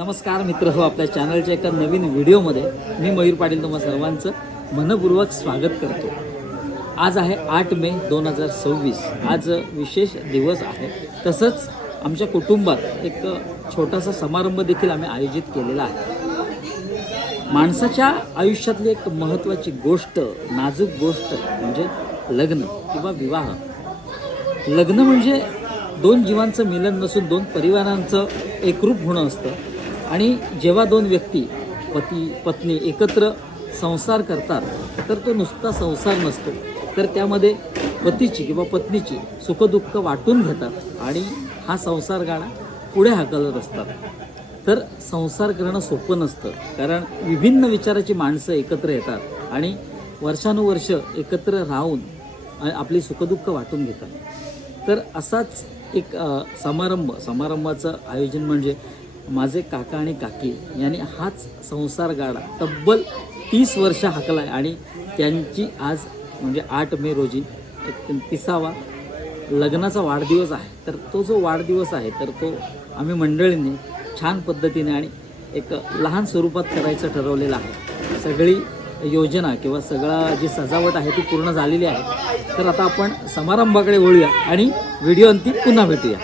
नमस्कार मित्र हो, आपल्या चॅनलच्या एका नवीन व्हिडिओमध्ये मी मयूर पाटील तुम्हा सर्वांचं मनपूर्वक स्वागत करतो। आज आहे 8 मे 2026। आज विशेष दिवस आहे। तसंच आमच्या कुटुंबात एक छोटासा समारंभ देखील आम्ही आयोजित केलेला आहे। माणसाच्या आयुष्यातली एक महत्त्वाची गोष्ट, नाजूक गोष्ट म्हणजे लग्न किंवा विवाह। लग्न म्हणजे दोन जीवांचं मिलन नसून दोन परिवारांचं एकरूप होणं असतं। आणि जेव्हा दोन व्यक्ती पती पत्नी एकत्र संसार करतात तर तो नुसता संसार नसतो, तर त्यामध्ये पतीची किंवा पत्नीची सुखदुःख वाटून घेतात आणि हा संसार गाडा पुढे हाकलत असतात। तर संसार करणं सोपं नसतं, कारण विभिन्न विचाराची माणसं एकत्र येतात आणि वर्षानुवर्ष एकत्र राहून आपली सुखदुःख वाटून घेतात। तर असाच एक समारंभाचं आयोजन म्हणजे माझे काका आणि काकी यांनी हाच संसार गाडा तब्बल 30 वर्ष हाकला आहे आणि त्यांची आज म्हणजे 8 मे रोजी 30वा लग्नाचा वाढदिवस आहे। तर तो जो वाढदिवस आहे तर तो आम्ही मंडळींनी छान पद्धतीने आणि एक लहान स्वरूपात करायचं ठरवलेलं आहे। सगळी योजना किंवा सगळा जी सजावट आहे ती पूर्ण झालेली आहे। तर आता आपण समारंभाकडे वळूया आणि व्हिडिओ अंती पुन्हा भेटूया।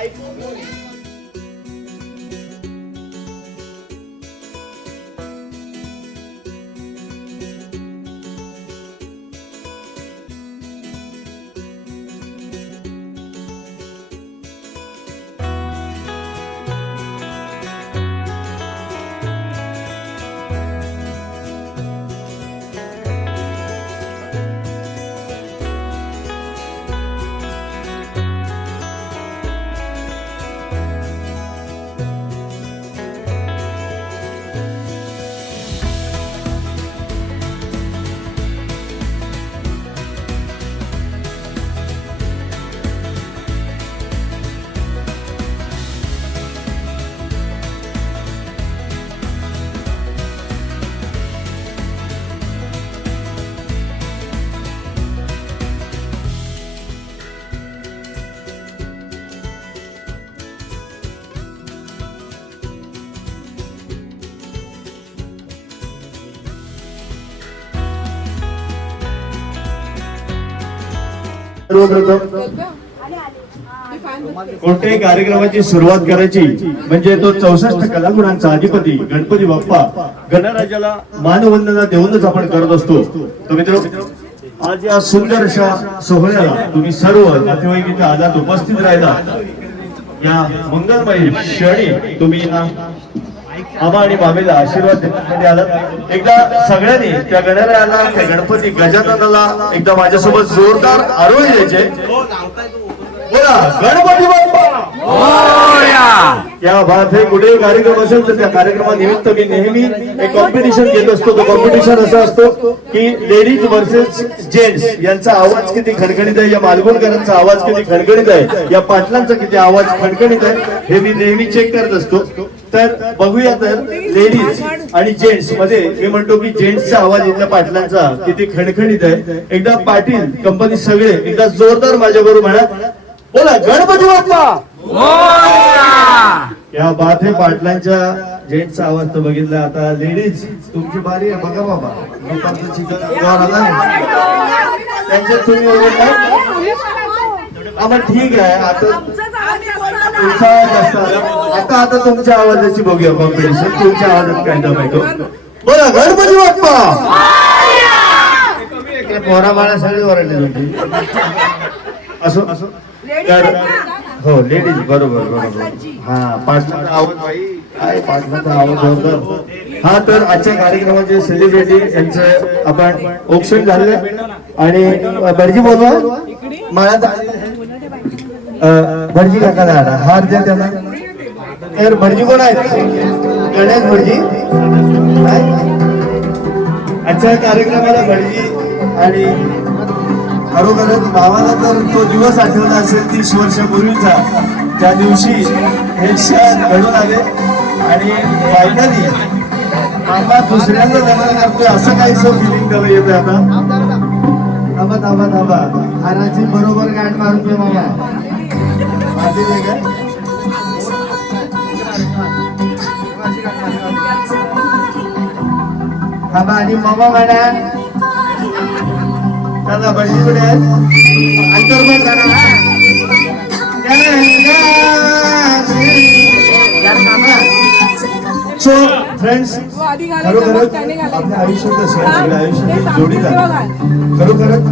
कोणत्याही कार्यक्रमाची सुरुवात करायची म्हणजे तो 64 कलागुणांचा अधिपती गणपती बाप्पा गणराजाला मानवंदना देऊनच आपण करत असतो। तर मित्र, आज या सुंदर अशा सोहळ्याला तुम्ही सर्व नातेवाईक इथे आलात, उपस्थित राहिला। या मंगलमय क्षणी तुम्ही आबा आणि मामेला आशीर्वाद देण्यासाठी आलात। एकदा सगळ्यांनी त्या गणरायाला, त्या गणपती गजाननाला एकदा माझ्यासोबत जोरदार आरोळी द्यायचे। बोला गणपती बाप्पा मोरया। या बात है। कुठेही कार्यक्रम असेल तर त्या कार्यक्रमानिमित्त मी नेहमी एक कॉम्पिटिशन घेत असतो। तो कॉम्पिटिशन असा असतो की लेडीज वर्सेस जेंट्स यांचा आवाज किती खणखणीत आहे, या मालगुणकरांचा आवाज किती खणखणीत आहे, या पाटलांचा किती आवाज खणखणीत आहे हे मी नेहमी चेक करत असतो। तर बघूया, तर लेडीज आणि जेंट्स मध्ये मी म्हणतो की जेंट्सचा आवाज इथल्या पाटलांचा किती खणखणीत आहे। एकदा पाटील कंपनी सगळे एकदा जोरदार माझ्याबरोबर म्हणा, बोला गणपती बाप्पा मोरया। या बात है। पाटलांच्या जेंट्सचा आवाज तर बघितला, आता लेडीज तुमची बारी आहे। बघा बाबा, दुपारचं चिकन आला त्यांच्यात तुम्ही मग ठीक आहे। आता आता तुमच्या आवाजाची बघूया कॉम्पिटिशन। तुमच्या आवाजात काय दमायतो, बोला गणपती बाप्पा। पोरा माळा सगळी ओरडली तुमची। असो असो, तर हो लेडीज बरोबर बरोबर। हा पाटलाचा आवाज बाई काय, पाटलाचा आवाज जोरदार। हा, तर आजच्या कार्यक्रमाचे सेलिब्रिटी यांचं आपण ऑप्शन झालेलं आणि भटजी बोलवा मला भटजी काकाला हार द्या त्यांना। तर भटजी कोण आहेत? गणेश भटजी। आजच्या कार्यक्रमाला भटजी आणि खरोखरच भावाला तर तो दिवस आठवला असेल 30 वर्षापूर्वीचा, त्या दिवशी हे क्षण घडून आले आणि फायनली मामा दुसऱ्यांदा लग्न करतोय असं काहीसं फिलिंग त्याला येतंय। आता थांबा थांबा थांबा, हाराची बरोबर गाठ मारून घे मामा। काय थांबा आणि मामा म्हणा. चला बंडी कुठे आहेत? अंतर्मन करा. सो फ्रेंड्स, खरोखरच आपल्या आयुष्यात असं आपल्या आयुष्यात जोडीदार खरोखरच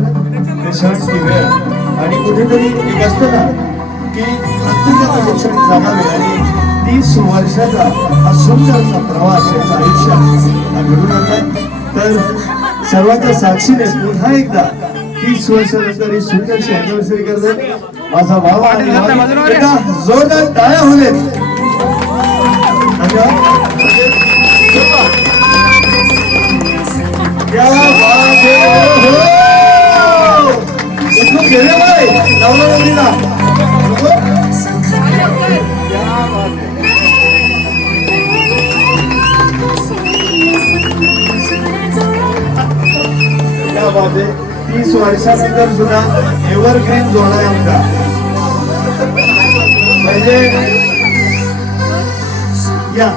ते क्षण वेळ आणि कुठेतरी एक असतं ना की प्रत्येकाला क्षण जगावे आणि 30 वर्षाचा हा सुंदरचा प्रवास याचं आयुष्य घडून आणलाय. तर सर्वांच्या साक्षीने पुन्हा एकदा 30 वर्षानंतर ही सुंदरशी अॅनिव्हर्सरी करतो माझा भावा आणि एका जोरदार टाळ्या होते. क्या बात आहे. 30 वर्षानंतर सुद्धा एव्हरग्रीन जोडा आहे आमचा. म्हणजे या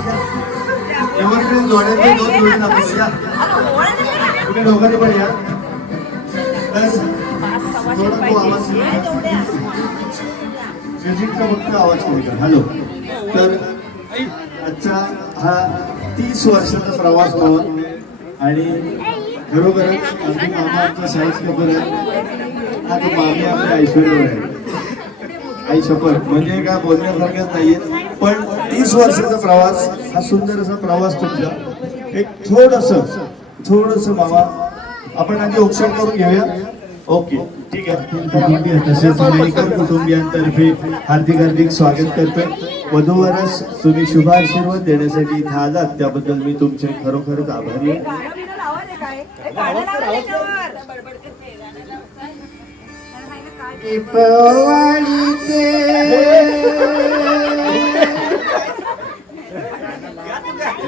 एव्हरग्रीन जोड्याचे 2 जोडी दाखवतो. या तुम्ही दोघांनी पण या. बस थोडा तो आवाज म्युझिकचा फक्त आवाज कमी करा. हॅलो. तर आजचा हा 30 वर्षाचा प्रवास म्हणून आणि खरोखरच आमची मामा आमचा साईज कपूर आहे. आता मामी आमच्या ऐश्वर्यावर आहे. आई शपथ म्हणजे काय बोलण्यासारखंच नाहीये. पण 30 वर्षाचा प्रवास हा सुंदर असा प्रवास तुमचा. एक थोडस मामा आपण आधी औक्षण करून घेऊया. ओके ठीक आहे. तसेच मेकर कुटुंबियांतर्फे हार्दिक स्वागत करतोय. वधूवरच तुम्ही शुभ आशीर्वाद देण्यासाठी इथे आलात त्याबद्दल मी तुमचे खरोखरच आभारी आहे.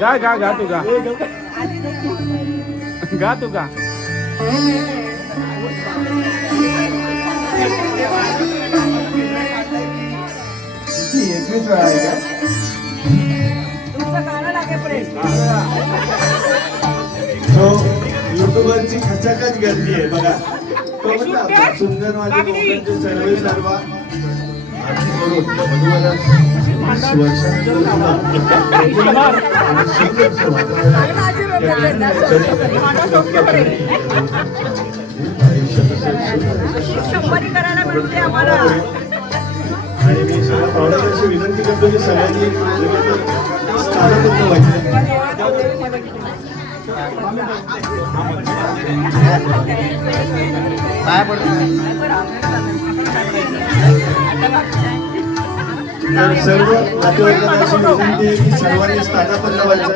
गा तू गा. एकवीस वेळा आहे का? तो युट्यूबरची खचाखच गर्दी आहे बघा. तो म्हणला सुंदर माझे कोकणचे सर्व आणि मी सगळ्या पाहुण्यांची विनंती करतो की सगळ्यांनी स्थानबद्ध व्हायचं. तर सर्व नातेवाईकांना अशी विनंती आहे की सर्वांनी स्थानाबद्ध व्हायचं.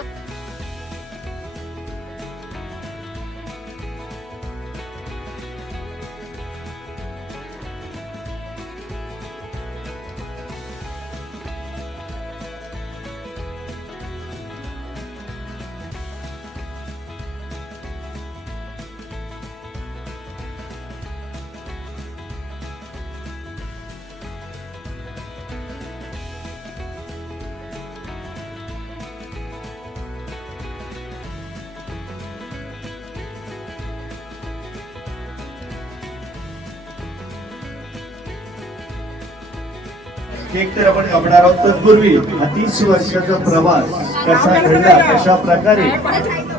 केक तर आपण कापणार आहोत. तत्पूर्वी हा 30 वर्षाचा प्रवास कसा घडला, कशा प्रकारे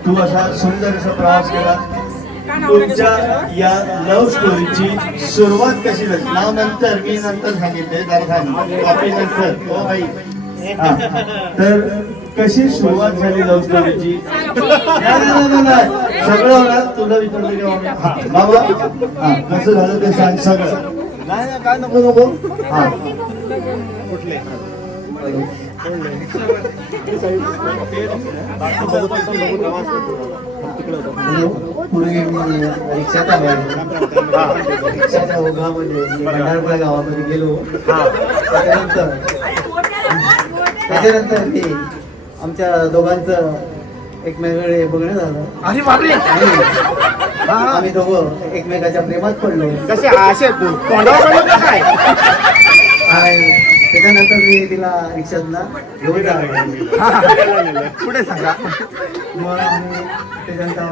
तू असा सुंदर असा प्रवास केला, तुमच्या या लव्ह स्टोरीची सुरुवात कशी झाली. नाव नंतर मी नंतर सांगितले नंतर. हो भाई. तर कशी सुरुवात झाली लव्ह स्टोरीची सगळं होणार. तुला विचारलं बाबा कसं झालं ते सांग सगळं. नाही काय नको हा कुठले पूर्वी मी रिक्षात आलो. रिक्षाच्या ओघामध्ये भंडारपुरा गावामध्ये गेलो. त्याच्यानंतर ते आमच्या दोघांचं एकमेकांकडे बघणं झालं. अरे बापरे. आम्ही दोघं एकमेकाच्या प्रेमात पडलो. कसे असे तोंडावर काय आणि त्याच्यानंतर मी तिला रिक्षातला घेऊन जाणार. पुढे सांगा. मग आम्ही त्याच्यानंतर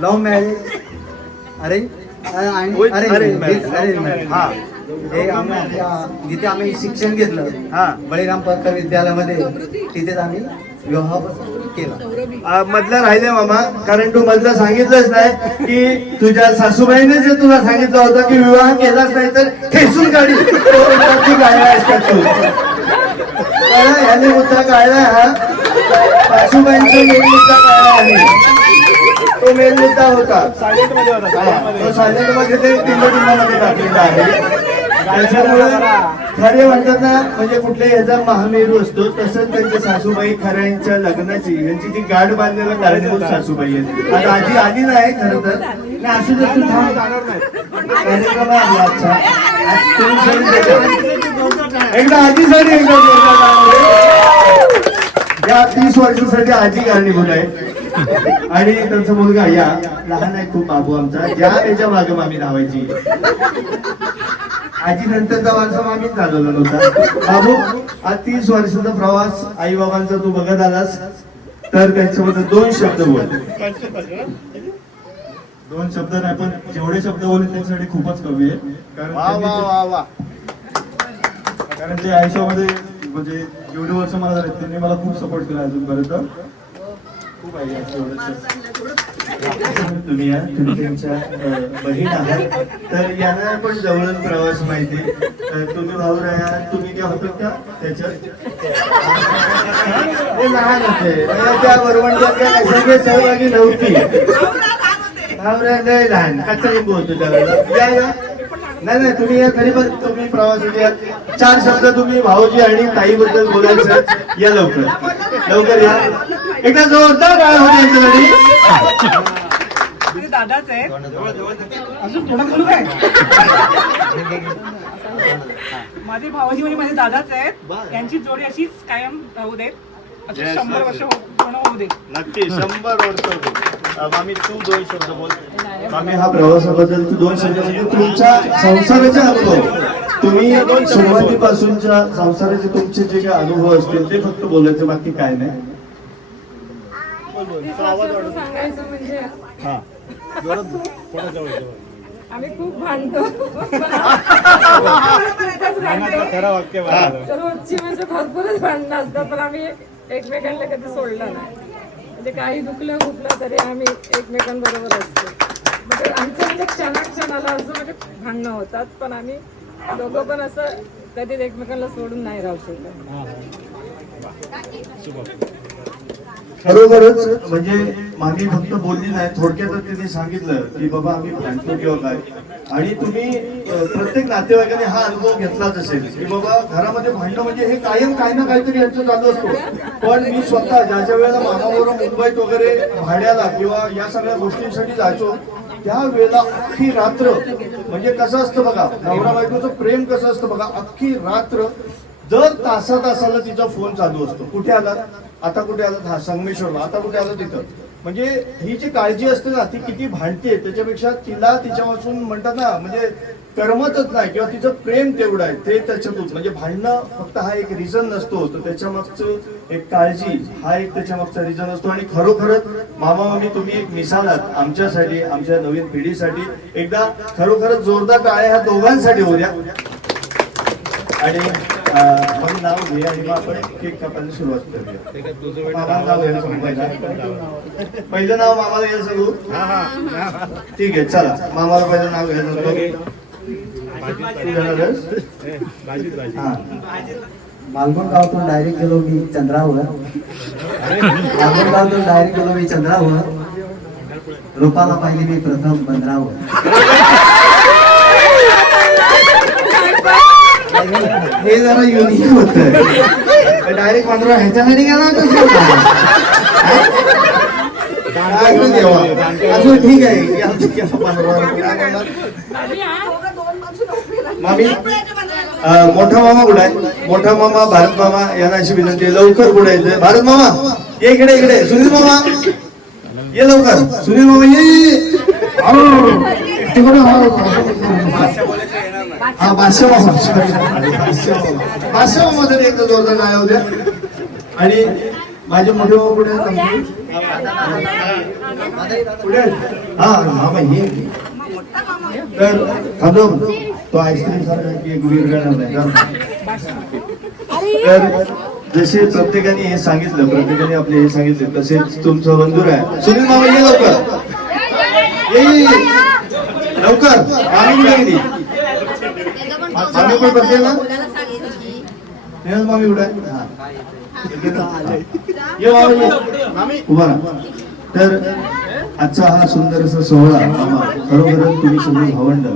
लव्ह मॅरेज अरेंज मॅरेज हा हे जिथे आम्ही शिक्षण घेतलं हा बळीराम परकर विद्यालयामध्ये तिथेच आम्ही विवाह केला. मधलं राहिले मामा, कारण तू मधलं सांगितलंच नाही की तुझ्या सासूबाईने जे तुला सांगितलं होतं की विवाह केलाच नाही तर ठेसून काढी. याने मुद्दा काढला हा सासूबाईंचा मेन मुद्दा काढला आहे. तो मेन मुद्दा होता. सायलेंट मध्ये होता. तो सायलेंट मध्ये ते टिंबटिंबामध्ये टाकलेला आहे. त्याच्यामुळे खरे म्हणतात ना, म्हणजे कुठल्याही ह्याचा महामेरू असतो तसंच त्यांच्या सासूबाई खऱ्यांच्या लग्नाची यांची ती गाठ बांधलेला कारणीभूत सासूबाई आहे. आता आजी आली नाही खरं तर नाही, असू दे तू थांब. कार्यक्रम आहे आपला आजचा. आज तुम्ही सगळे देता. एकदा आजीसाठी एकदा जोरदार टाळ्या. या 30 वर्षासाठी आजी कारणीभूत आहे. आणि त्यांचा मुलगा या लहान आहे खूप बाबू आमचा, ज्या त्याच्या मागे मामी लावायची. आजी नंतरचा वारसा मामीच चालवला नव्हता. बाबू आज 30 वर्षाचा प्रवास आई बाबांचा तू बघत आलास तर त्यांच्याबद्दल 2 शब्द बोल. 2 शब्द नाही, पण जेवढे शब्द बोलले त्यांच्यासाठी खूपच कमी आहे. कारण ते आयुष्यामध्ये म्हणजे जेवढे वर्ष मला झाले त्यांनी मला खूप सपोर्ट केला अजूनपर्यंत. खूप आहे तुम्ही या, तुम्ही त्यांच्या बहीण आहात तर यांना पण जवळून प्रवास माहिती. तुम्ही भाऊ राहा, तुम्ही काय होतात का त्याच्यात ते लहान होते त्या वरवंट्यात काय कशाने सहभागी नव्हती. भावरा लय लहान कच्चा लिंबू होतो त्यावेळेला. या नाही नाही तुम्ही या, तरी पण तुम्ही प्रवासाचे या. 4 शब्द तुम्ही भाऊजी आणि ताईबद्दल बोलायचं. या लवकर लवकर या. एकदा जोरदार काय होते यांच्यासाठी. दादाच आहे अजून थोडं बोलू काय. माझे भावाजी म्हणजे माझे दादाच आहेत. यांची जोडी अशीच कायम राहू देत. अशी 100 वर्ष पूर्ण होऊ देत. नक्की 100 वर्ष. मामी तू 2 शब्द बोल. मामी हा प्रवासाबद्दल तू 2 शब्द म्हणजे तुमच्या संसाराचे अनुभव, तुम्ही सुरुवातीपासूनच्या संसाराचे तुमचे जे काही अनुभव असतील ते फक्त बोलायचं, बाकी काय नाही. सांगायचं म्हणजे आम्ही खूप भांडतो. रोजची म्हणजे भरपूरच भांडणं असतात, पण आम्ही एकमेकांना कधी सोडलं नाही. म्हणजे काही दुखलं कुठलं तरी आम्ही एकमेकांबरोबर असतो. म्हणजे आमचं म्हणजे क्षणाक्षणाला असं म्हणजे भांडणं होतात, पण आम्ही दोघं पण असं कधी एकमेकांना सोडून नाही राहू शकत. खरोखरच म्हणजे मागे फक्त बोलली नाही, थोडक्यातच तिने सांगितलं की बाबा आम्ही भांडतो किंवा काय. आणि तुम्ही प्रत्येक नातेवाईकाने हा अनुभव घेतलाच असेल की बाबा घरामध्ये भांडणं म्हणजे हे कायम काही ना काहीतरी यांचं चालू असतो. पण मी स्वतः ज्या वेळेला मामाबरोबर मुंबईत वगैरे भाड्याला किंवा या सगळ्या गोष्टींसाठी जायचो त्या वेळेला अख्खी रात्र म्हणजे कसं असतं बघा, नवरा बायकोचं प्रेम कसं असतं बघा. अख्खी रात्र दर तासाला तिचा फोन चालू असतो. कुठे आलात, आता कुठे आलात, हा संगमेश्वरला, आता कुठे आलं तिथं. म्हणजे ही जी काळजी असते ना ती किती भांडते त्याच्यापेक्षा तिला तिच्यापासून म्हणतात ना म्हणजे करमतच नाही किंवा तिचं प्रेम तेवढं आहे ते त्याच्यातून. म्हणजे भांडणं फक्त हा एक रिझन नसतो, तर त्याच्यामागचं एक काळजी हा एक त्याच्यामागचा रिझन असतो. आणि खरोखरच मामा मामी तुम्ही एक मिसाल आहात आमच्यासाठी, आमच्या नवीन पिढीसाठी. एकदा खरोखरच जोरदार टाळ्या ह्या दोघांसाठी होऊ द्या. आणि आपण नाव घे आणि मग आपण केक कापायला सुरुवात करूया. मामाला नाव घ्यायला सांगू पहिलं नाव मामाला घ्यायला सांगू. ठीक आहे चला, मामाला पहिलं नाव घ्यायला सांगतो. मालवण गावातून डायरेक्ट गेलो मी चंद्रावर. मालवण गावातून डायरेक्ट गेलो मी चंद्रावर. रूपाला पाहिली मी प्रथम बंदरावर. हे जरा युनिक होत. डायरेक्ट 15 ह्याच्यासाठी गेला असं ठीक आहे. मामी मोठा मामा कुठे आहे? मोठा मामा भारत मामा यांना अशी विनंती आहे लवकर पुढे यायचंय. भारत मामा ये इकडे, इकडे सुनील मामा ये लवकर. सुनील मामा ये तिकडे. हा बादशाह मामा बादशाह मामा तरी एकदा जोरदार काय होत्या. आणि माझे मोठे भाऊ पुढे पुढे हा मामा हे तर थांबलो तो आईस्क्रीम सारखा एक विरघळणार नाही का? तर जसे प्रत्येकाने हे सांगितलं, प्रत्येकाने आपले हे सांगितले, तसेच तुमचं बंधूर आहे सुनील मामा. ये लवकर ये लवकर. आम्ही कुठे गेली आम्ही पण बसेल ना मामी उडा ये मामी उभा राहा. तर आजचा हा सुंदर असा सोहळा मामा खरोखरच तुम्ही सगळे भावंड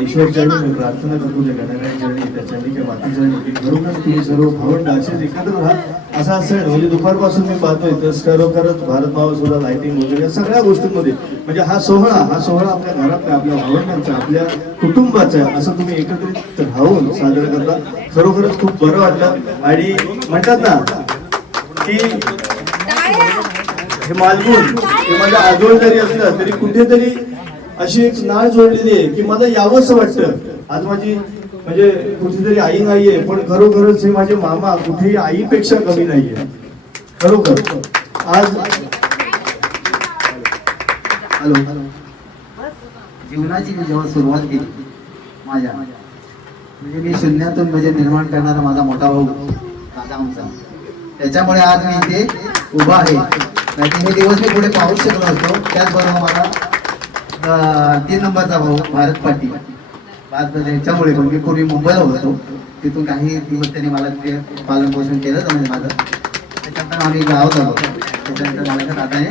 ईश्वर चरणी मी प्रार्थना करतो त्या गणराया चरणी त्या चरणी माती चरणी की खरोखर तुम्ही सर्व भावंड असेच एकत्र राहा. असा सण म्हणजे दुपारपासून मी पाहतोय तर खरोखरच भारत मावा सुद्धा लाइटिंग वगैरे या सगळ्या गोष्टींमध्ये म्हणजे हा सोहळा आपल्या घरातला, आपल्या भावंडांचा, आपल्या कुटुंबाचा असं तुम्ही एकत्रित राहून साजरा करता. खरोखरच खूप बरं वाटलं. आणि म्हणतात ना की हे मालगुण हे माझ्या आजोळ जरी असलं तरी कुठेतरी अशी एक नाळ जोडलेली आहे की मला यावंसं वाटतं. आज माझी म्हणजे कुठेतरी आई नाहीये पण खरोखरच हे माझे मामा कुठेही आईपेक्षा कमी नाहीये. खरोखर आज हॅलो जीवनाची मी जेव्हा सुरुवात केली माझ्या म्हणजे मी शून्यातून म्हणजे निर्माण करणारा माझा मोठा भाऊ दादा आमचा, त्याच्यामुळे आज मी इथे उभा आहे. नाहीतर हे दिवस मी पुढे पाहूच शकलो असतो. त्याचबरोबर मला 3 नंबरचा भाऊ भारत पाटील याच्यामुळे पण मी पूर्वी मुंबईला होतो, तिथून काही दिवस त्यांनी मला ते पालन पोषण केलं म्हणजे माझं. त्याच्यानंतर आम्ही गावात आलो. त्याच्यानंतर मला दादाने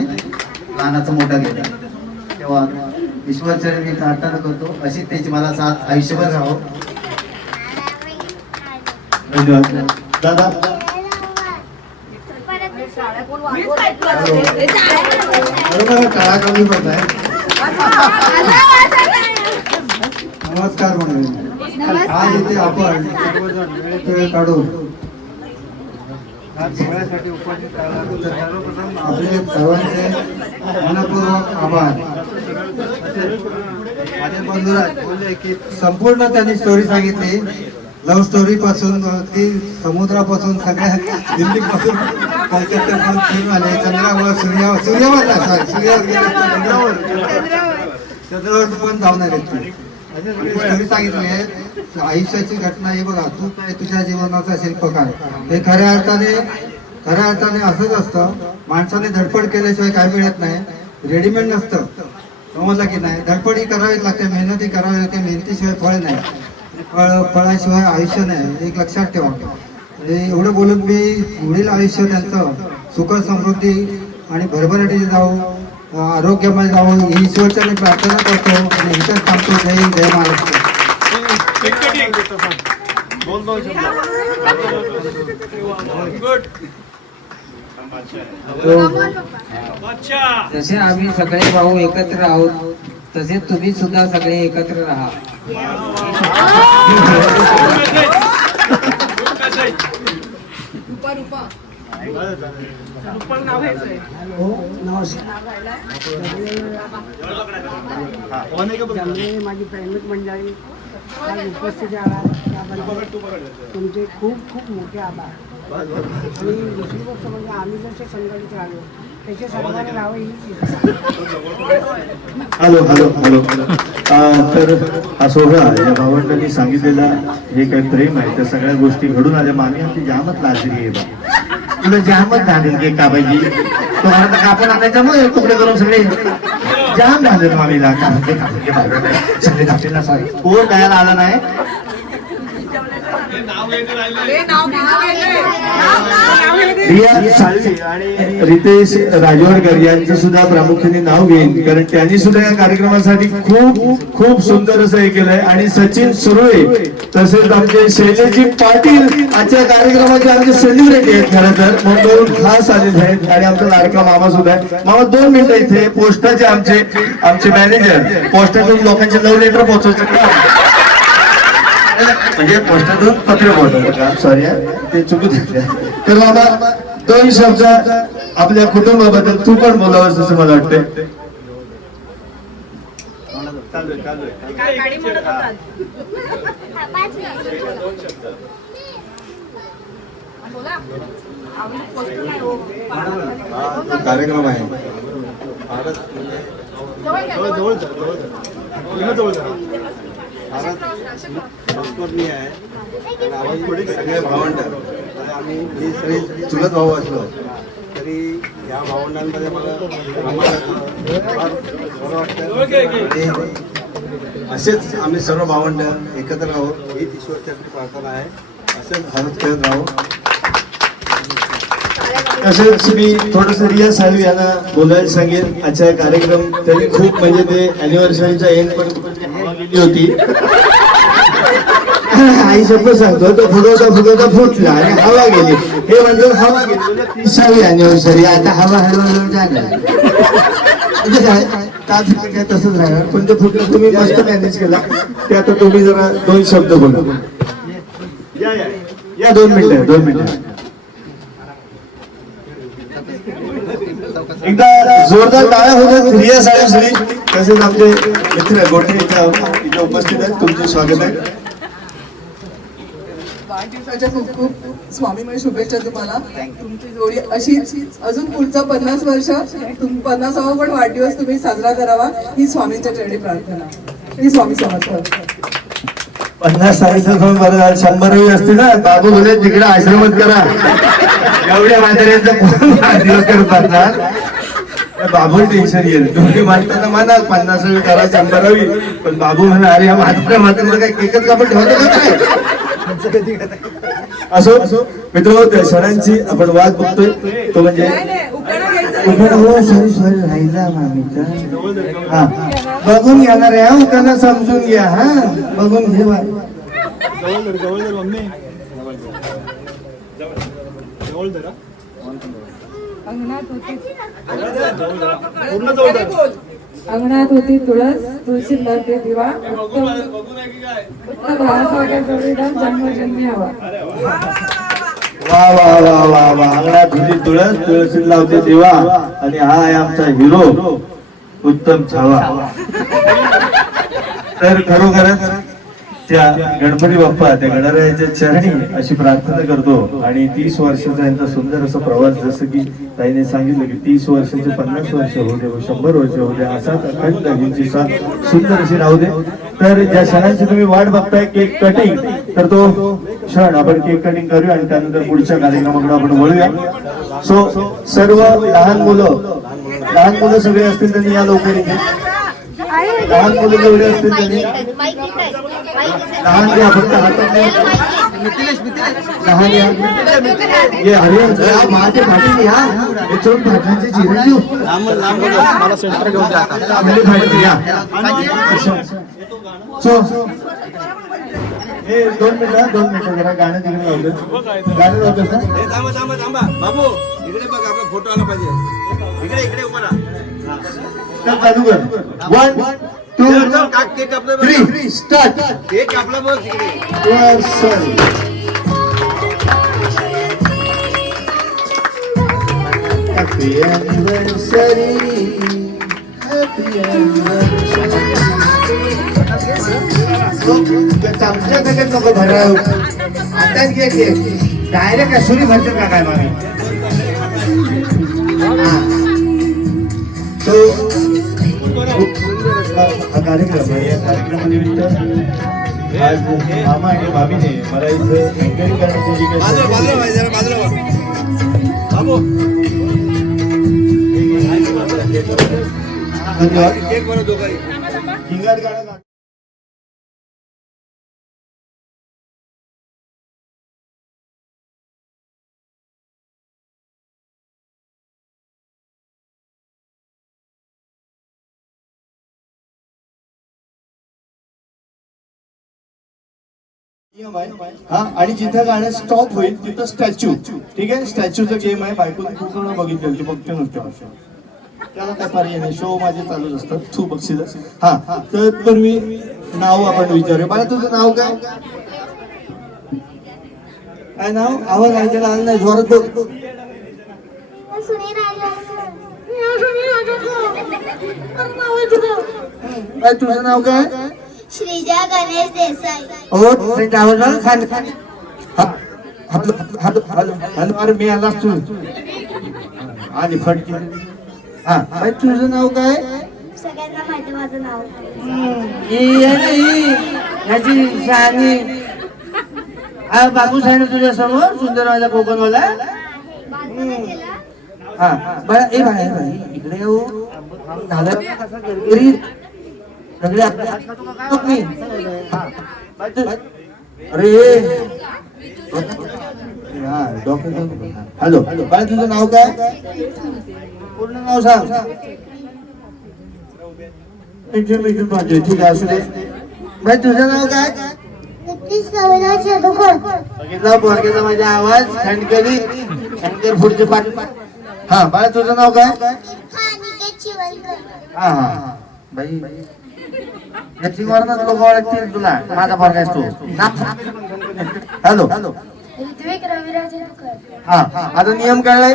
लहानाचं मोठा केलं. तेव्हा ईश्वरचरणी मी प्रार्थना करतो अशीच त्याची मला साथ आयुष्यभर राहावं. धन्यवाद दादा. बरोबर काळा कमी पडताय. नमस्कार मंडळी. आज इथे आपण वेळ काढून सगळ्यासाठी उपस्थित राहिल्याबद्दल सर्वप्रथम आपले सर्वांचे मनपूर्वक आभार. माझे बंधुराज बोलले की संपूर्ण त्यांनी स्टोरी सांगितली. लव्ह स्टोरी पासून ती समुद्रापासून सगळ्या दिल्लीपासून कलकत्त्यापासून फिरून आले. चंद्रावर सूर्यावर चंद्रावर पण जाणार आहेत. स्टोरी सांगितली आहे आयुष्याची घटना. हे बघा तू काय तुझ्या जीवनाचा शिल्पकार. हे खऱ्या अर्थाने असंच असतं. माणसाने धडपड केल्याशिवाय काय मिळत नाही. रेडीमेड नसतं. समजलं की नाही. धडपड ही करावीच लागते, मेहनती करावी लागते. मेहनतीशिवाय फळ नाही, फळाशिवाय आयुष्य नाही. एक लक्षात ठेवा. एवढं बोलून मी पुढील आयुष्य त्यांचं सुख समृद्धी आणि भरभराटीचे जावो, आरोग्यमय जावो ही ईश्वरच्या मी प्रार्थना करतो आणि इथंच थांबतो. जय हिंद, जय महाराष्ट्र. जसे आम्ही सगळे भाऊ एकत्र आहोत तसे तुम्ही सुद्धा सगळे एकत्र राहा. माझी प्रेमिक मंडळी आज उपस्थित आहात त्याबद्दल तुमचे खूप खूप मोठे आभार. आणि दुसरी गोष्ट म्हणजे आम्ही जसे संघटित राहिलो त्याचे सर्वांनी नावं हीच. हॅलो. तर हा सोहळा या भावंडांनी सांगितलेला हे काही प्रेम आहे त्या सगळ्या गोष्टी घडून आल्या. मामी आमची जामच लाजली आहे बा. तुला जामच झालेल की का पाहिजे तुम्हाला तर कापून आणायचं मग तुकडे करून सगळे जाम झाले. मामीला सगळे घातलेला सारे कोण गायला आला नाही. रिया साळवी आणि रितेश राजवाडकर यांचं सुद्धा प्रामुख्याने नाव घेईन कारण त्यांनी सुद्धा या कार्यक्रमासाठी खूप खूप सुंदर असं हे केलंय. आणि सचिन सुरोळे तसेच आमचे शैलेजी पाटील आजच्या कार्यक्रमाचे आमचे सेलिब्रिटी आहेत खरं तर मुंबईहून खास आलेले आहेत. आणि आमचा लाडका मामा सुद्धा आहे. मामा 2 मिनिटं इथे पोस्टाचे आमचे मॅनेजर पोस्टातून लोकांचे लव्ह लेटर पोहोचवायचं म्हणजे पोस्टातून पत्र पोहोचवलं का सॉरी ते चुकून घेतलं. तर बाबा 2 शब्द आपल्या कुटुंबाबद्दल तू पण बोलावंस असं मला वाटतंय. चालू आहे गाडी म्हणत होतात. बोला. आम्ही पोस्ट नाही हो. तो कार्यक्रम आहे भारत संस्मरणीय आहे. सगळे भावंड आम्ही हे सगळे चुलत भाऊ असलो तरी या भावंडांमध्ये मला फार बरं वाटतं. आणि असेच आम्ही सर्व भावंड एकत्र राहू हीच ईश्वरचरणी प्रार्थना आहे. असेच हसत खेळत राहू. तसेच मी थोडस रिया साहेब यांना बोलायला सांगेन. आजचा कार्यक्रम तरी खूप म्हणजे ते अॅनिव्हर्सरीचा एंड पण हवा गेली होती. आई शब्द सांगतो तो फुगवता फुटला आणि हवा गेली. हे म्हणतात हवा गेली 30वी अॅनिव्हर्सरी आता हवा झालं म्हणजे काय तसंच राहणार. पण ते फुटलं तुम्ही मस्त मॅनेज केला. ते आता तुम्ही जरा 2 शब्द बोला. या 2 मिनिटं एकदा जोरदार टाळ्या होतात रिया साहेब श्री. तसेच आमचे मित्र गोटे इथे उपस्थित आहेत. तुमचं स्वागत आहे. वाढदिवसाच्या खूप खूप स्वामीमय शुभेच्छा तुम्हाला. तुमची जोडी अशीच अजून पुढचा 50 वर्ष 50वा पण वाढदिवस तुम्ही साजरा करावा ही स्वामींच्या चरणी प्रार्थना. श्री स्वामी समर्थ. 50 सालीचं बरं झालं. 100वी असते ना बाबू बोले तिकडे आश्रमात करा. एवढ्या म्हाताऱ्यांचा वाढदिवस करत बसणार बाबू टेन्शन येईल. तुम्ही मानताना म्हणाल 50वी करा 100वी पण बाबू म्हणा अरे या म्हाताऱ्याला काय केकच कापड ठेवतो काय. असो मित्र सणांची आपण वाट बघतोय तो म्हणजे सॉरी राहिला मामीचा. हा बघून घेणार आहे. उकाना समजून घ्या. हा बघून घे. अंगणात होती तुळस तुळशी लागते दिवा जन्मजन्मी हवा. वा वा वा वा वा. अंगणात होती तुळस तुळशी लावते दिवा आणि हा आहे आमचा हिरो उत्तम छावा. तर खरोखरच त्या गणपती बाप्पा त्या गणरायाच्या चरणी अशी प्रार्थना करतो. आणि 30 वर्षाचा यांचा सुंदर असा प्रवास जसं की ताईने सांगितलं की 30 वर्षाचे 50 वर्ष होऊ दे 100 वर्ष होऊ दे असाच अखंड हिंची साथ सुंदर अशी राहू दे. तर ज्या क्षणांची तुम्ही वाट बघताय केक कटिंग तर तो क्षण आपण केक कटिंग करूया आणि त्यानंतर पुढच्या कार्यक्रमाकडे आपण वळूया. सो सर्व लहान मुलं सगळे असतील त्यांनी या लवकर इथे. लहान मुलं जेवढे असतील त्यांनी लहान घ्या फक्त हातात लहान या. अरे माझ्या फाटी या याच्यावर फाटण्याचे चिरंजीव मला सेंटर घेऊन द्या. हे 2 मिनिटं जरा गाणं तिकडे लावलं. गाणं लावतं का बाबू इकडे बघ आपला फोटो आला पाहिजे. इकडे उभा राहा. चालू कर. 1 2 3 स्टार्ट. केक आपला बघ तिकडे. Happy anniversary. Happy anniversary. चमच्या सगळ्यात नको भराव. आताच घे केक. डायरेक्ट सुरी भरतो का काय मामी. हा कार्यक्रम आहे. या कार्यक्रमानिमित्त आज मामा आणि भाभीने मला इथे एन्करेज करण्याची जी काही धन्यवाद. किंगाट गाणं हा. आणि जिथं गाणं स्टॉप होईल तिथं स्टॅच्यू. ठीक आहे. स्टॅच्यूचा गेम आहे. बायकोने खूप जण बघितलं की बघते नसते. त्याला काय पर्याय नाही. शो माझे चालूच असतात. तू बघशील. हा तर मी नाव आपण विचारूया. बाळा तुझं नाव काय. काय नाव. आवाज ऐकायला आला नाही. जोरात बोल. बाई तुझं नाव काय? श्रीजा गणेश देसाई. हो तुझं नाव ना खाली हॅलो हॅलो हॅलो हॅलो अरे मी आलास तू आली फटकी. हा बाई तुझं नाव काय? सगळ्यांना माहिती माझं नाव. याची शहाणी बाबू साहेब तुझ्या समोर सुंदरवाला कोकणवाला. हा बरं ए भाई इकडे येऊ झालं घरी सगळे आपले अरे हॅलो बाळा तुझं नाव काय? पूर्ण नाव सांग. ठीक आहे असू दे. बाई तुझं नाव काय? बघितलं पोरग्याचा माझा आवाज खंडकरी खंडकर पुढचे पाठ. हा बाळा तुझं नाव काय? हा हा बाई याची वरणात लोक ओळखतील तुला माझा पोरगा असतो. हॅलो ऋत्विक रविराज. हा आता नियम कळलाय.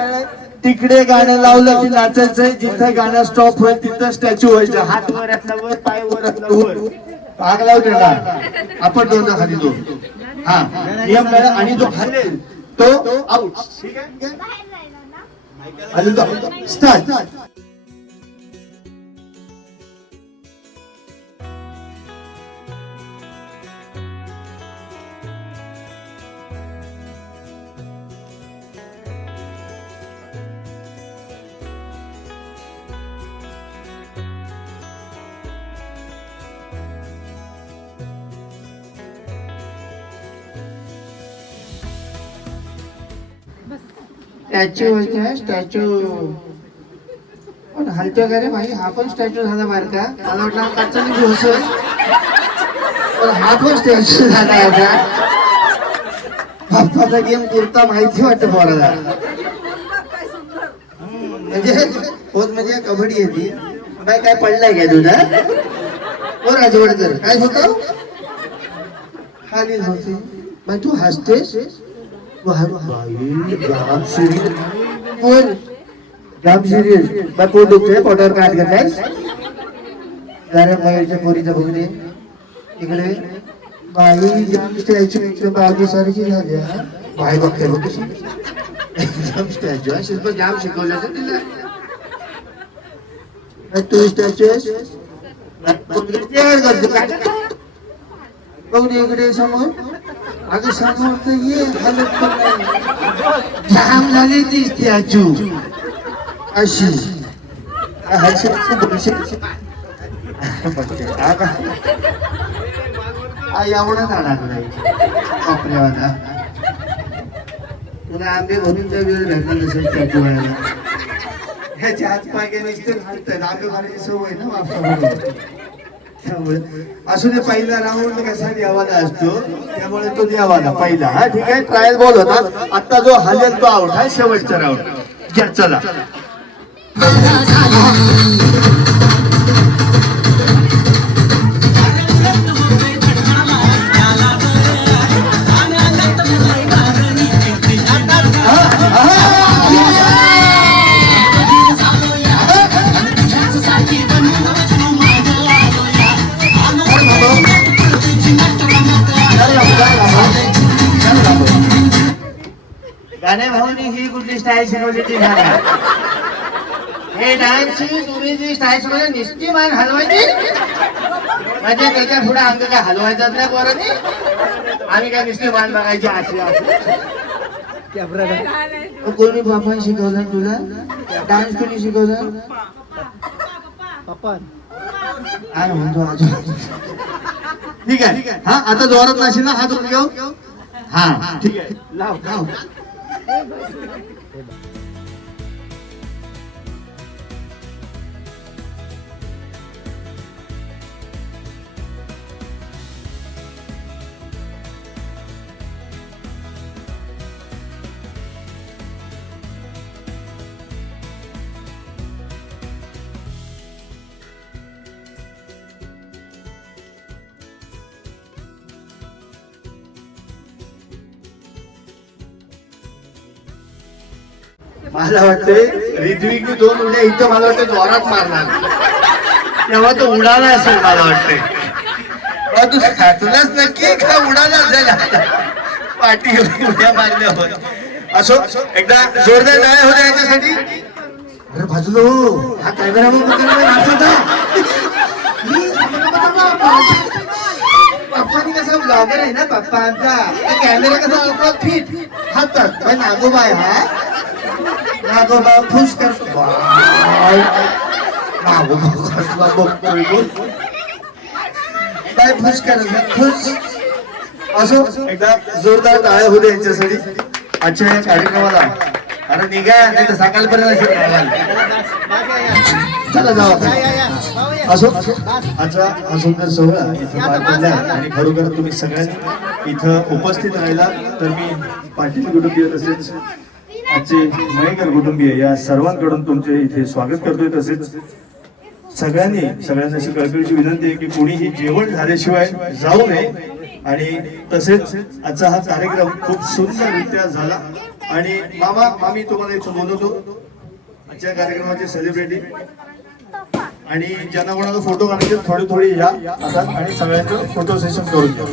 तिकडे गाणं लावलं की नाचायचंय. जिथं गाणं स्टॉप होईल तिथं स्टॅच्यू व्हायचं. हात वर असला वर पाय वर असला वर आग लावते ना आपण दोनदा खाली दोन. हा नियम कळला आणि जो खाली तो आउट. ठीक आहे आणि तो स्टार्ट. स्टॅच्यू होता स्टॅच्यू पण हलतो का रे भाई. हा पण स्टॅच्यू झाला बारका. मला वाटलं काचाने घुसोय पण हा पण स्टॅच्यू झाला आता. बाप्पाचा गेम पुरता माहिती वाटतं पोराला. म्हणजे होत म्हणजे कबड्डी येते. बाई काय पडलाय काय तुझा? ओ राजवडकर काय होतं? खाली होते बाई तू हसतेस. जाम सिरियस बाय पोट दुखतोय. पोटावर काय घेतायस? जरा मयूरच्या पोरीचा बघणे इकडे. बाई जाम स्टॅच्यू एकदम बागी सारखी झाली. बाई बघते बघ एकदम स्टॅच्यू आहे. शिल्प जाम शिकवलं तिला. तू स्टॅच्यू बघ इकडे समोर. अगं समोर तर ये हालत जाम झाली ती स्टॅच्यू अशी. एवढा झाला आपल्याला. तुला आंबे भरून त्या वेळ भेटला नसेल स्टॅच्यू व्हायला. ह्याच्या हात पाय नुसते घालतात. आंबे भरायची सवय ना वापसा. त्यामुळे असू दे. पहिला राऊंड कसा देवाला असतो त्यामुळे तो देवाला पहिला. हा ठीक आहे. ट्रायल बॉल होता. आता जो हलेल तो आउट हा शेवटचा राऊंड. घ्या चला. गाण्या भाऊनी ही कुठली स्टाईल शिकवली ती सांगा. हे डान्सची तुम्ही जी स्टाईल शिकवली निस्ती मान हलवायची म्हणजे त्याच्या पुढे अंग काय हलवायचं नाही पोरांनी. आम्ही काय निस्ती मान बघायची अशी कोणी बापाने शिकवलं तुला? डान्स कोणी शिकवलं? काय म्हणतो अजून. ठीक आहे. हा आता जोरात नाशील ना. हात घेऊ. हा ठीक आहे. लाव लाव. मला वाटतंय ऋत्विकने दोन उड्या इथं मला वाटतं जोरात मारणार. तेव्हा तो उडाला असेल मला वाटतंय. तू खातलाच नक्की का उडाला असेल? पाठी उड्या मारल्या होत. असो एकदा जोरदार टाळ्या होत्या याच्यासाठी. अरे भाजलो हा कॅमेरा पप्पानी कसा ब्लॉगर आहे ना पप्पा आमचा, कॅमेरा कसा होता फिट हातात. नागोबा आहे हा, नागोबा खुश करतो. नागोबा कसला बघतोय काय खुश करत खुश. असो एकदा जोरदार टाळ्या होत्या यांच्यासाठी आजच्या या कार्यक्रमाला. अरे निघा नाही तर सकाळपर्यंत चला जाऊ आता. असो आजचा हा सुंदर सोहळा इथं पार पडला आणि खरोखर तुम्ही सगळ्यांनी इथं उपस्थित राहिला तर मी पाटील कुटुंबीय तसेच आजचे मयेकर कुटुंबीय या सर्वांकडून तुमचे इथे स्वागत करतोय. तसेच सगळ्यांना अशी कळकळीची विनंती आहे की कोणीही जेवण झाल्याशिवाय जाऊ नये. आणि तसेच आजचा हा कार्यक्रम खूप सुंदररित्या झाला. आणि मामा मामी तुम्हाला इथं बोलवतो आजच्या कार्यक्रमाचे सेलिब्रिटी. आणि ज्यांना कोणाचा फोटो काढायचे थोडी या आता आणि सगळ्यांचं फोटो सेशन करून घ्या.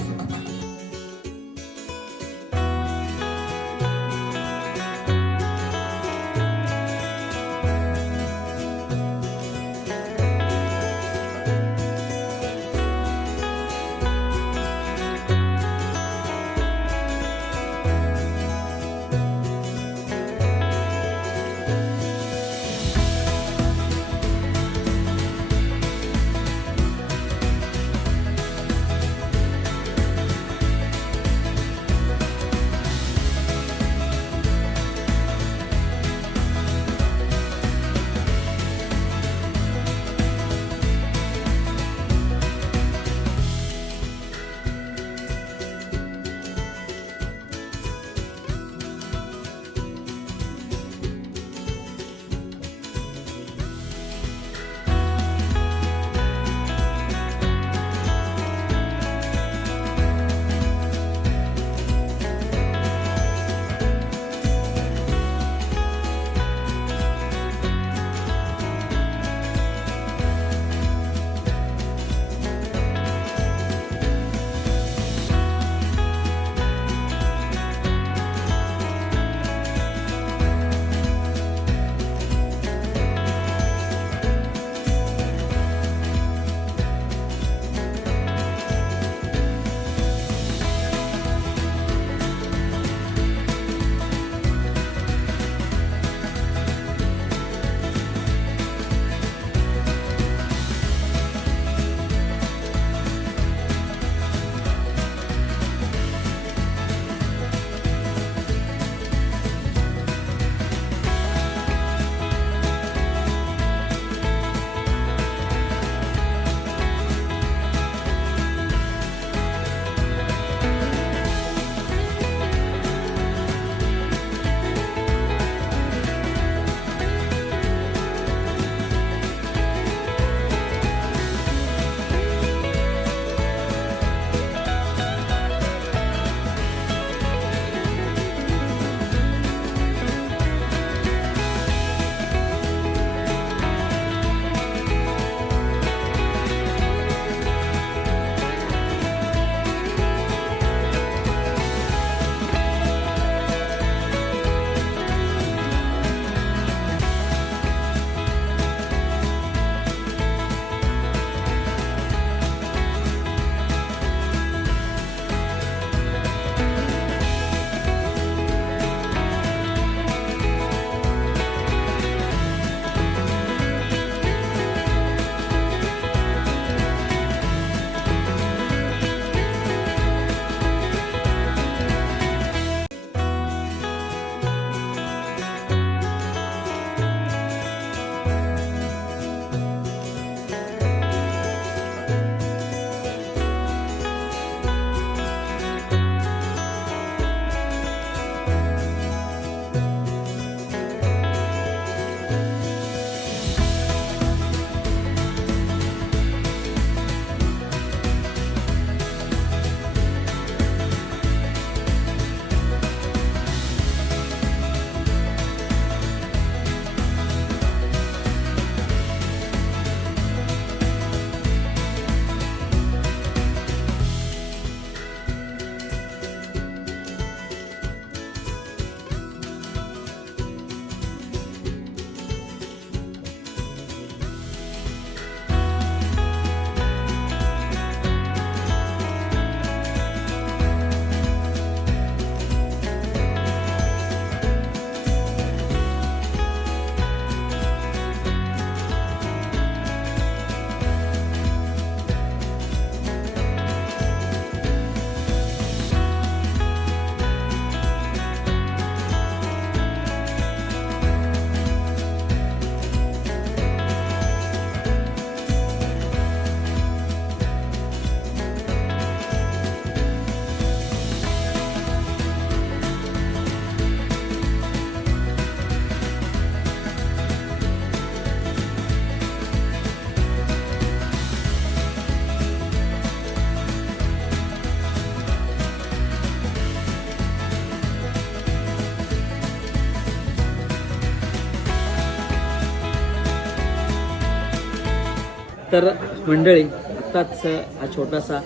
तर मंडळी, आत्ताच हा छोटासा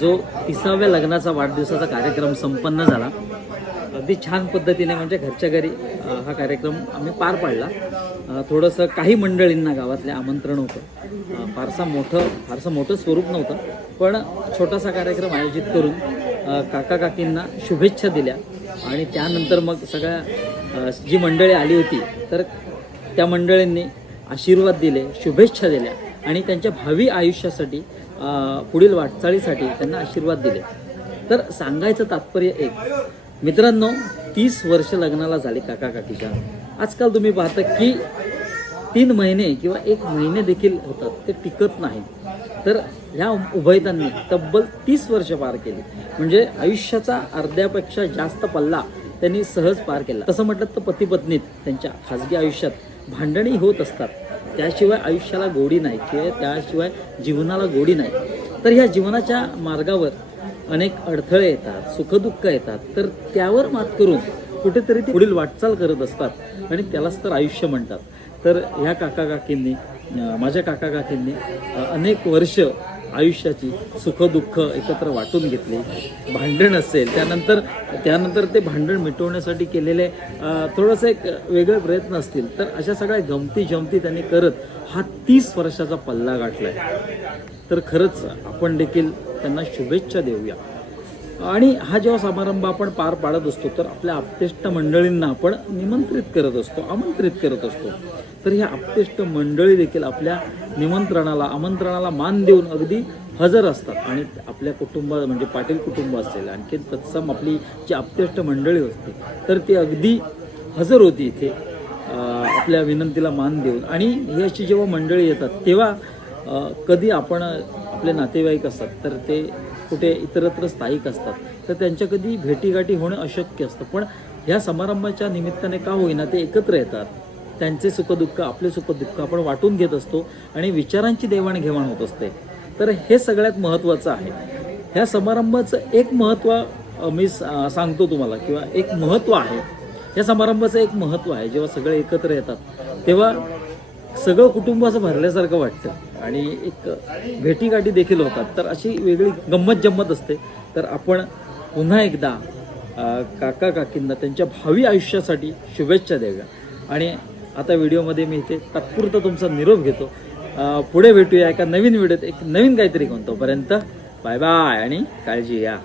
जो 30व्या लग्नाचा वाढदिवसाचा कार्यक्रम संपन्न झाला. अगदी छान पद्धतीने म्हणजे घरच्या घरी हा कार्यक्रम आम्ही पार पाडला. थोडंसं काही मंडळींना गावातले आमंत्रण होतं. फारसं मोठं स्वरूप नव्हतं, पण छोटासा कार्यक्रम आयोजित करून काका काकींना शुभेच्छा दिल्या आणि त्यानंतर मग सगळ्या जी मंडळी आली होती तर त्या मंडळींनी आशीर्वाद दिले, शुभेच्छा दिल्या आणि त्यांच्या भावी आयुष्यासाठी पुढील वाटचालीसाठी त्यांना आशीर्वाद दिले. तर सांगायचं तात्पर्य एक, मित्रांनो, 30 वर्ष लग्नाला झाले काका काकीच्या. आजकाल तुम्ही पाहता की 3 महिने किंवा 1 महिने देखील होतात, ते टिकत नाही. तर ह्या उभयतांनी तब्बल 30 वर्ष पार केली, म्हणजे आयुष्याचा अर्ध्यापेक्षा जास्त पल्ला त्यांनी सहज पार केला. तसं म्हटलं तर पती पत्नीत त्यांच्या खाजगी आयुष्यात भांडणी होत असतात, त्याशिवाय आयुष्याला गोडी नाही किंवा त्याशिवाय जीवनाला गोडी नाही. तर ह्या जीवनाच्या मार्गावर अनेक अडथळे येतात, सुखदुःख येतात, तर त्यावर मात करून कुठेतरी ते पुढील वाटचाल करत असतात आणि त्यालाच तर आयुष्य म्हणतात. तर ह्या काका काकींनी, माझ्या काका काकींनी अनेक वर्ष आयुष्याची सुखदुःख एकत्र वाटून घेतली. भांडण असेल, त्यानंतर ते भांडण मिटवण्यासाठी केलेले थोडंसं एक वेगळे प्रयत्न असतील, तर अशा सगळ्या गमती जमती त्यांनी करत हा 30 वर्षाचा पल्ला गाठला आहे. तर खरंच आपण देखील त्यांना शुभेच्छा देऊया. आणि हा जेव्हा समारंभ आपण पार पाडत असतो तर आपल्या आप्तेष्ट मंडळींना आपण आमंत्रित करत असतो. तर ह्या आप्तेष्ट मंडळी देखील आपल्या आमंत्रणाला मान देऊन अगदी हजर असतात आणि आपल्या म्हणजे पाटील कुटुंब असेल, आणखी तत्सम आपली जी आप्तेष्ट मंडळी असते तर ती अगदी हजर होती इथे आपल्या विनंतीला मान देऊन. आणि ही अशी जेव्हा मंडळी येतात तेव्हा कधी आपले नातेवाईक असतात तर ते कुठे इतरत्र स्थायिक असतात, तर त्यांच्या कधी भेटीगाठी होणं अशक्य असतं. पण ह्या समारंभाच्या निमित्ताने का होईना ते एकत्र येतात. त्यांचे सुखदुःख, आपले सुखदुःख आपण वाटून घेत असतो आणि विचारांची देवाणघेवाण होत असते. तर हे सगळ्यात महत्त्वाचं आहे. ह्या समारंभाचं एक महत्त्व मी सांगतो तुम्हाला, किंवा एक महत्त्व आहे या समारंभाचं. एक महत्त्व आहे, जेव्हा सगळे एकत्र येतात तेव्हा सगळं कुटुंब असं भरल्यासारखं वाटतं आणि एक भेटीगाठी देखील होतात. तर अशी वेगळी गंमत जम्मत असते. तर आपण पुन्हा एकदा काका काकींना त्यांच्या भावी आयुष्यासाठी शुभेच्छा द्याव्या. आणि आता व्हिडिओमध्ये मी इथे तात्पुरता तुमचा निरोप घेतो. पुढे भेटूया एका नवीन व्हिडिओत, एक नवीन काहीतरी घेऊन. तोपर्यंत बाय बाय आणि काळजी घ्या.